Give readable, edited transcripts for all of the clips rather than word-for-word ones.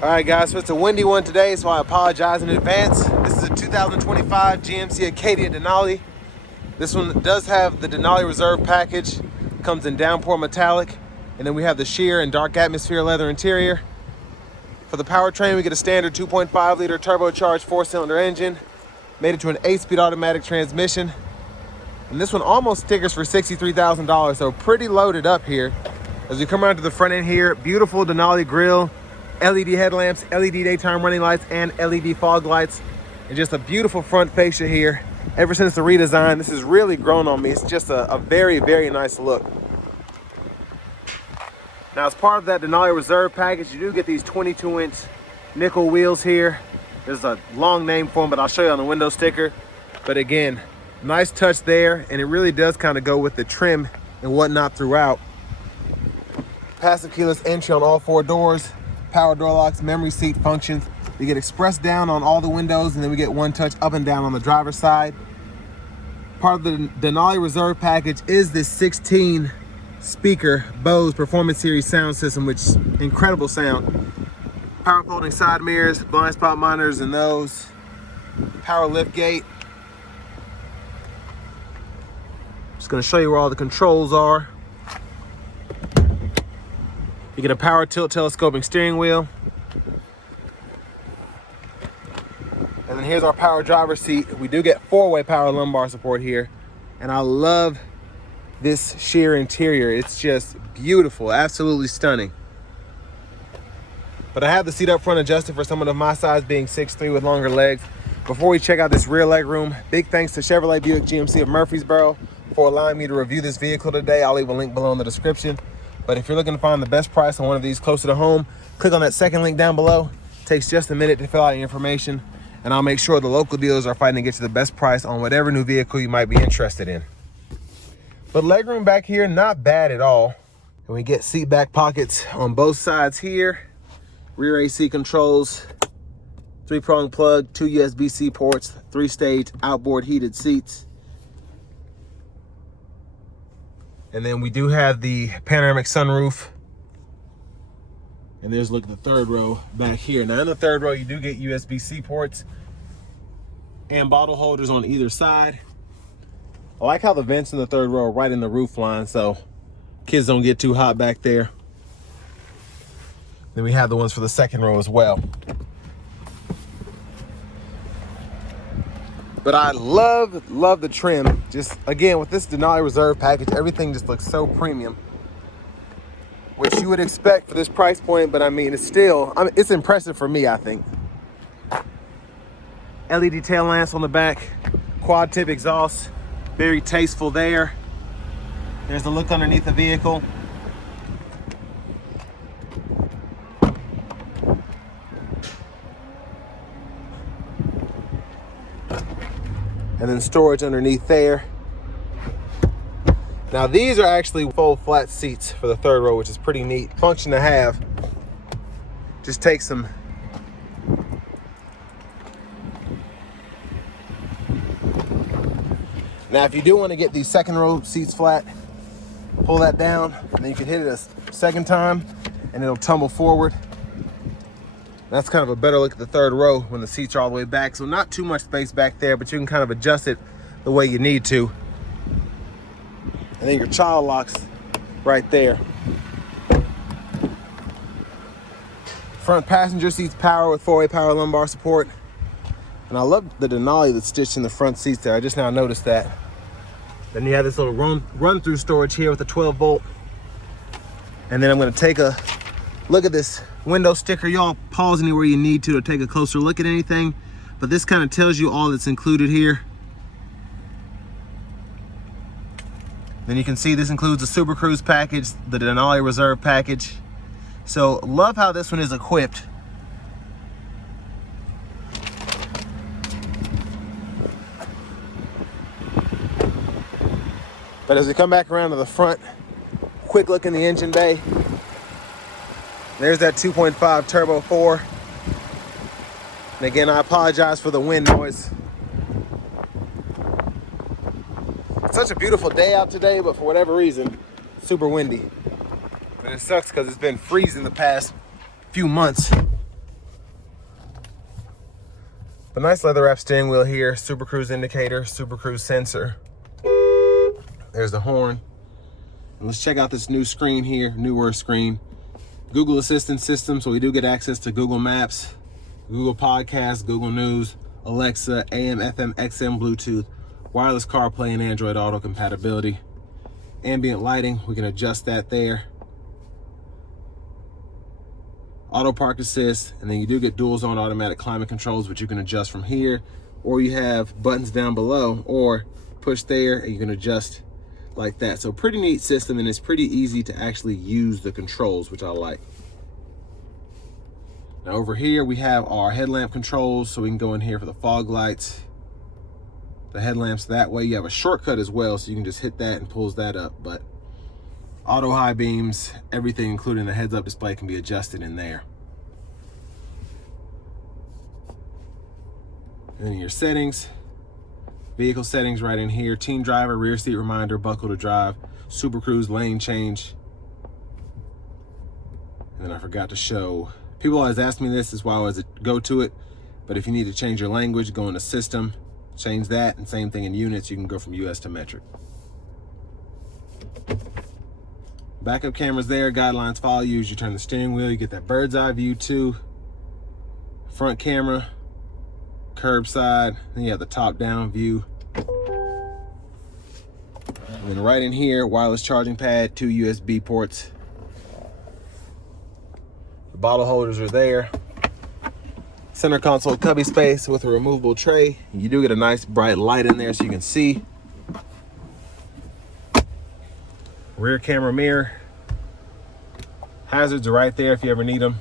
All right, guys, so it's a windy one today, so I apologize in advance. This is a 2025 GMC Acadia Denali. This one does have the Denali Reserve package, comes in downpour metallic, and then we have the sheer and dark atmosphere leather interior. For the powertrain, we get a standard 2.5 liter turbocharged 4-cylinder engine, made it to an 8-speed automatic transmission. And this one almost stickers for $63,000, so pretty loaded up here. As we come around to the front end here, beautiful Denali grille, LED headlamps, LED daytime running lights, and LED fog lights. And just a beautiful front fascia here. Ever since the redesign, this has really grown on me. It's just a very, very nice look. Now, as part of that Denali Reserve package, you do get these 22-inch nickel wheels here. There's a long name for them, but I'll show you on the window sticker. But again, nice touch there, and it really does kind of go with the trim and whatnot throughout. Passive keyless entry on all 4 doors. Power door locks, memory seat functions. We get express down on all the windows, and then we get one touch up and down on the driver's side. Part of the Denali Reserve package is this 16 speaker Bose Performance Series sound system, which is incredible sound. Power folding side mirrors, blind spot monitors and those. Power lift gate. Just gonna show you where all the controls are. You get a power tilt telescoping steering wheel. And then here's our power driver's seat. We do get 4-way power lumbar support here. And I love this sheer interior. It's just beautiful, absolutely stunning. But I have the seat up front adjusted for someone of my size, being 6'3" with longer legs. Before we check out this rear leg room, big thanks to Chevrolet Buick GMC of Murfreesboro for allowing me to review this vehicle today. I'll leave a link below in the description. But if you're looking to find the best price on one of these closer to home, click on that second link down below. It takes just a minute to fill out your information, and I'll make sure the local dealers are fighting to get you the best price on whatever new vehicle you might be interested in. But legroom back here, not bad at all. And we get seat back pockets on both sides here. Rear AC controls, 3-prong plug, 2 USB-C ports, 3-stage outboard heated seats. And then we do have the panoramic sunroof. And there's, look at the third row back here. Now in the third row, you do get USB-C ports and bottle holders on either side. I like how the vents in the third row are right in the roof line, so kids don't get too hot back there. Then we have the ones for the second row as well. But I love the trim. Just, again, with this Denali Reserve package, everything just looks so premium, which you would expect for this price point, but I mean, it's impressive for me, I think. LED tail lamps on the back, quad tip exhaust, very tasteful there. There's the look underneath the vehicle. And then storage underneath there. Now these are actually full flat seats for the third row, which is pretty neat function to have. Just take some Now if you do want to get these second row seats flat, pull that down, and then you can hit it a second time and it'll tumble forward. That's kind of a better look at the third row when the seats are all the way back. So not too much space back there, but you can kind of adjust it the way you need to. And then your child locks right there. Front passenger seats power with 4-way power lumbar support. And I love the Denali that's stitched in the front seats there. I just now noticed that. Then you have this little run-through storage here with a 12-volt. And then I'm gonna take a look at this window sticker. Y'all pause anywhere you need to take a closer look at anything, but this kind of tells you all that's included here. Then you can see this includes the Super Cruise package, the Denali Reserve package. So love how this one is equipped. But as we come back around to the front, quick look in the engine bay. There's that 2.5 turbo 4. And again, I apologize for the wind noise. It's such a beautiful day out today, but for whatever reason, super windy. But it sucks because it's been freezing the past few months. But nice leather wrap steering wheel here, Super Cruise indicator, Super Cruise sensor. There's the horn. And let's check out this new screen here, newer screen. Google Assistant system, so we do get access to Google Maps, Google Podcasts, Google News, Alexa, AM, FM, XM, Bluetooth, wireless CarPlay, and Android Auto compatibility. Ambient lighting, we can adjust that there. Auto park assist, and then you do get dual zone automatic climate controls, which you can adjust from here, or you have buttons down below, or push there and you can adjust like that. So pretty neat system, and it's pretty easy to actually use the controls, which I like. Now over here we have our headlamp controls, so we can go in here for the fog lights, the headlamps that way. You have a shortcut as well, so you can just hit that and pulls that up. But auto high beams, everything including the heads up display can be adjusted in there. And then your settings, vehicle settings right in here, teen driver, rear seat reminder, buckle to drive, Super Cruise, lane change. And then I forgot to show, people always ask me this, is why I always go to it, but if you need to change your language, go into system, change that, and same thing in units, you can go from US to metric. Backup cameras there, guidelines follow you as you turn the steering wheel. You get that bird's eye view too. Front camera, curbside, then you have the top down view. And then right in here, wireless charging pad, 2 USB ports. The bottle holders are there. Center console cubby space with a removable tray. You do get a nice bright light in there so you can see. Rear camera mirror. Hazards are right there if you ever need them.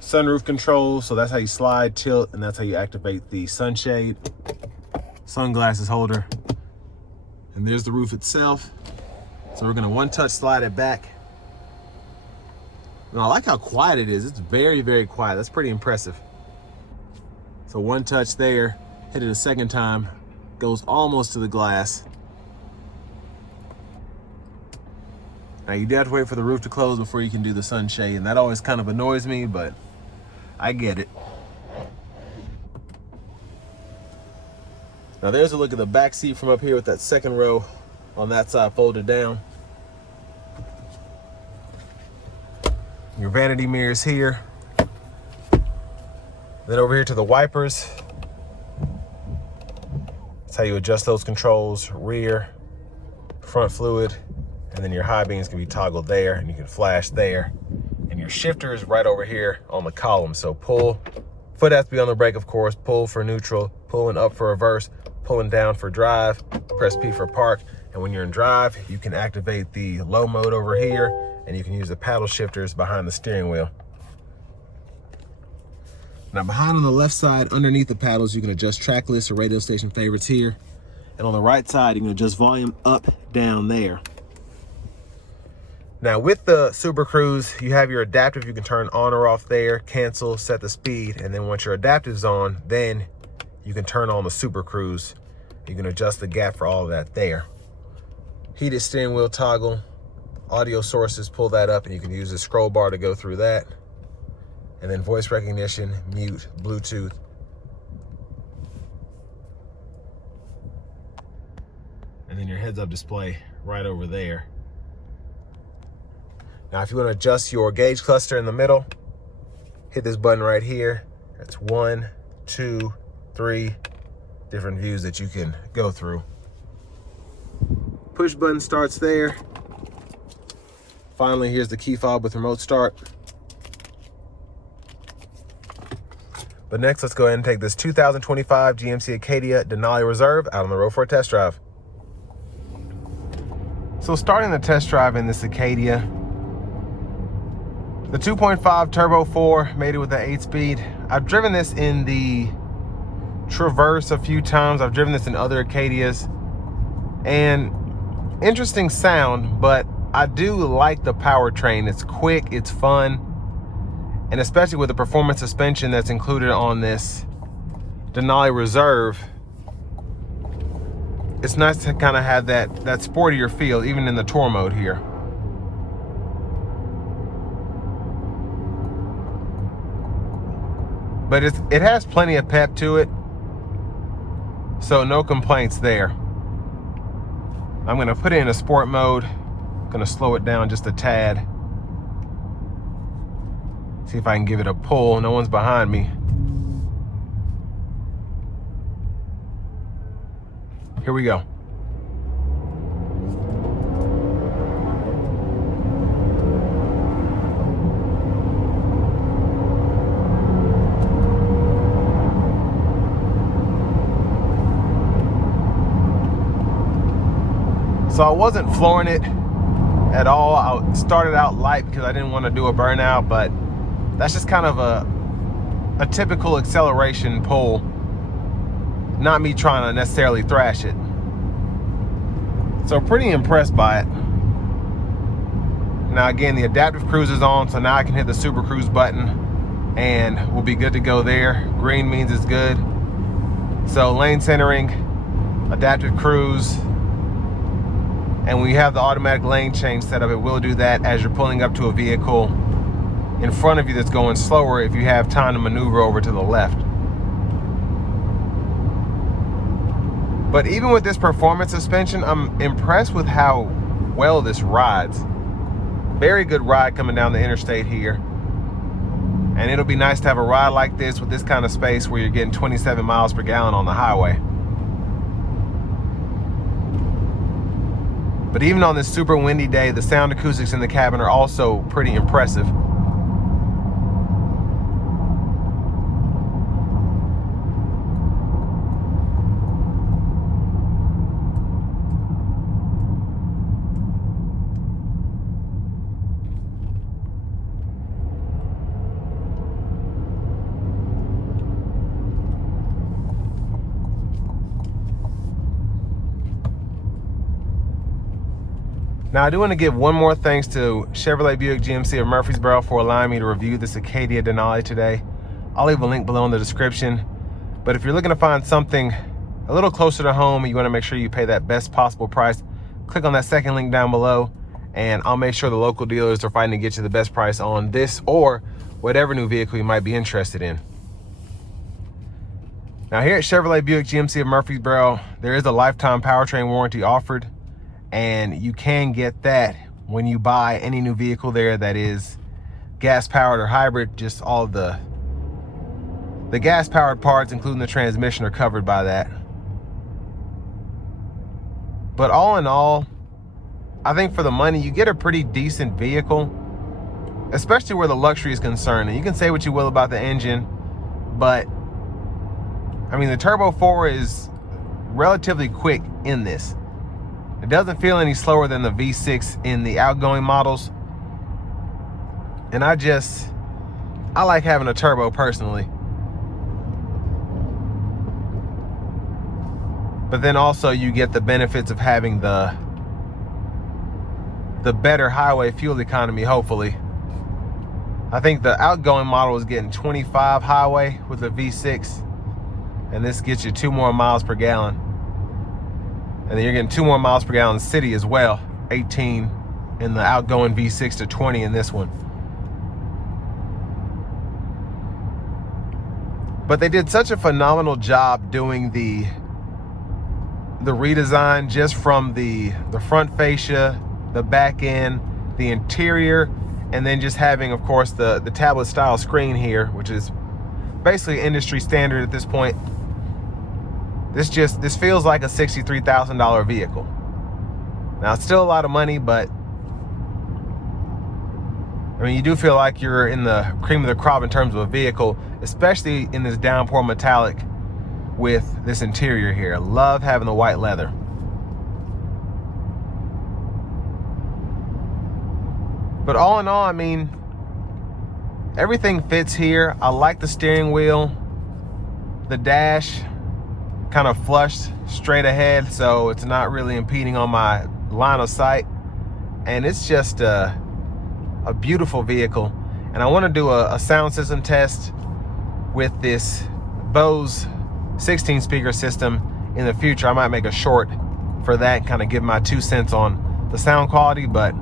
Sunroof controls, so that's how you slide, tilt, and that's how you activate the sunshade. Sunglasses holder. And there's the roof itself. So we're gonna one-touch slide it back. And I like how quiet it is. It's very, very quiet. That's pretty impressive. So one touch there, hit it a second time, goes almost to the glass. Now you do have to wait for the roof to close before you can do the sunshade, and that always kind of annoys me, but I get it. Now there's a look at the back seat from up here with that second row on that side folded down. Your vanity mirrors here. Then over here to the wipers. That's how you adjust those controls, rear, front fluid, and then your high beams can be toggled there, and you can flash there. And your shifter is right over here on the column. So pull, foot has to be on the brake, of course, pull for neutral, pulling up for reverse, pulling down for drive, press P for park. And when you're in drive, you can activate the low mode over here, and you can use the paddle shifters behind the steering wheel. Now behind on the left side, underneath the paddles, you can adjust track lists or radio station favorites here. And on the right side, you can adjust volume up, down there. Now with the Super Cruise, you have your adaptive, you can turn on or off there, cancel, set the speed, and then once your adaptive's on, then you can turn on the Super Cruise. You can adjust the gap for all of that there. Heated steering wheel toggle, audio sources, pull that up, and you can use the scroll bar to go through that. And then voice recognition, mute, Bluetooth. And then your heads-up display right over there. Now, if you want to adjust your gauge cluster in the middle, hit this button right here. That's 1, 2, 3 different views that you can go through. Push button starts there. Finally, here's the key fob with remote start. But next, let's go ahead and take this 2025 GMC Acadia Denali Reserve out on the road for a test drive. So starting the test drive in this Acadia, the 2.5 Turbo 4 made it with the 8-speed. I've driven this in the Traverse a few times. I've driven this in other Acadias. And interesting sound, but I do like the powertrain. It's quick, it's fun. And especially with the performance suspension that's included on this Denali Reserve, it's nice to kind of have that sportier feel, even in the tour mode here. but it has plenty of pep to it, so no complaints there. I'm gonna put it in a sport mode. Gonna slow it down just a tad. See if I can give it a pull. No one's behind me. Here we go. So I wasn't flooring it at all. I started out light because I didn't want to do a burnout, but that's just kind of a typical acceleration pull, not me trying to necessarily thrash it. So pretty impressed by it. Now again, the adaptive cruise is on, so now I can hit the super cruise button and we'll be good to go there. Green means it's good. So lane centering, adaptive cruise, and when you have the automatic lane change set up, it will do that as you're pulling up to a vehicle in front of you that's going slower if you have time to maneuver over to the left. But even with this performance suspension, I'm impressed with how well this rides. Very good ride coming down the interstate here. And it'll be nice to have a ride like this with this kind of space where you're getting 27 miles per gallon on the highway. But even on this super windy day, the sound acoustics in the cabin are also pretty impressive. Now I do want to give one more thanks to Chevrolet Buick GMC of Murfreesboro for allowing me to review this Acadia Denali today. I'll leave a link below in the description. But if you're looking to find something a little closer to home, you want to make sure you pay that best possible price, click on that second link down below and I'll make sure the local dealers are fighting to get you the best price on this or whatever new vehicle you might be interested in. Now here at Chevrolet Buick GMC of Murfreesboro, there is a lifetime powertrain warranty offered. And you can get that when you buy any new vehicle there that is gas powered or hybrid. Just all of the gas powered parts, including the transmission, are covered by that. But all in all, I think for the money, you get a pretty decent vehicle, especially where the luxury is concerned. And you can say what you will about the engine, but I mean, the Turbo 4 is relatively quick in this. It doesn't feel any slower than the V6 in the outgoing models. And I like having a turbo personally. But then also you get the benefits of having the better highway fuel economy, hopefully. I think the outgoing model is getting 25 highway with the V6. And this gets you 2 more miles per gallon. And then you're getting 2 more miles per gallon in the city as well. 18 in the outgoing V6 to 20 in this one. But they did such a phenomenal job doing the redesign, just from the front fascia, the back end, the interior, and then just having, of course, the tablet style screen here, which is basically industry standard at this point. This feels like a $63,000 vehicle. Now it's still a lot of money, but I mean, you do feel like you're in the cream of the crop in terms of a vehicle, especially in this downpour metallic with this interior here. I love having the white leather. But all in all, I mean, everything fits here. I like the steering wheel, the dash, kind of flushed straight ahead, so it's not really impeding on my line of sight. And it's just a beautiful vehicle. And I want to do a sound system test with this Bose 16 speaker system in the future. I might make a short for that and kind of give my 2 cents on the sound quality. But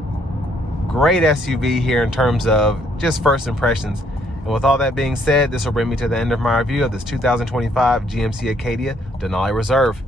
great SUV here in terms of just first impressions. And with all that being said, this will bring me to the end of my review of this 2025 GMC Acadia Denali Reserve.